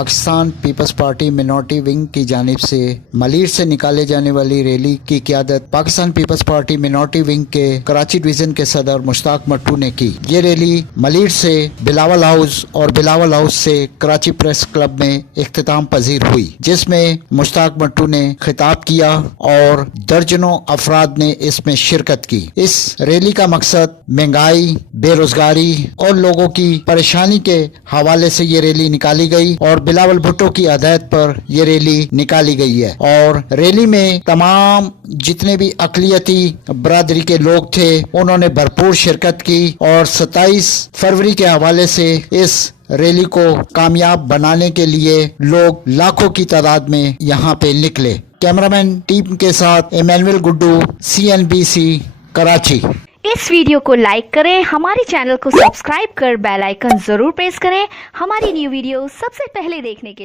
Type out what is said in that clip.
Pakistan Peoples Party minority wing की जानिब से मलीर से निकाले जाने वाली रैली की क़ियादत Pakistan Peoples Party minority wing के कराची डिवीजन के सदर मुश्ताक मट्टू ने की। ये रैली मलीर से बिलावल हाउस और बिलावल हाउस से कराची प्रेस क्लब में इख्तिताम पजीर हुई, जिसमें मुश्ताक मट्टू ने खिताब किया और दर्जनों अफराद ने इसमें शिरकत की। इस रैली का मकसद महंगाई, बेरोजगारी और लोगों की परेशानी के हवाले से ये रैली निकाली गई और बिलावल भुट्टो की हिदायत पर ये रैली निकाली गई है। और रैली में तमाम जितने भी अकलियती बरादरी के लोग थे उन्होंने भरपूर शिरकत की और 27 फरवरी के हवाले से इस रैली को कामयाब बनाने के लिए लोग लाखों की तादाद में यहाँ पे निकले। कैमरामैन टीम के साथ इमैनुअल गुड्डू, CNBC कराची। इस वीडियो को लाइक करें, हमारे चैनल को सब्सक्राइब कर बेल आइकन जरूर प्रेस करें हमारी न्यू वीडियो सबसे पहले देखने के लिए।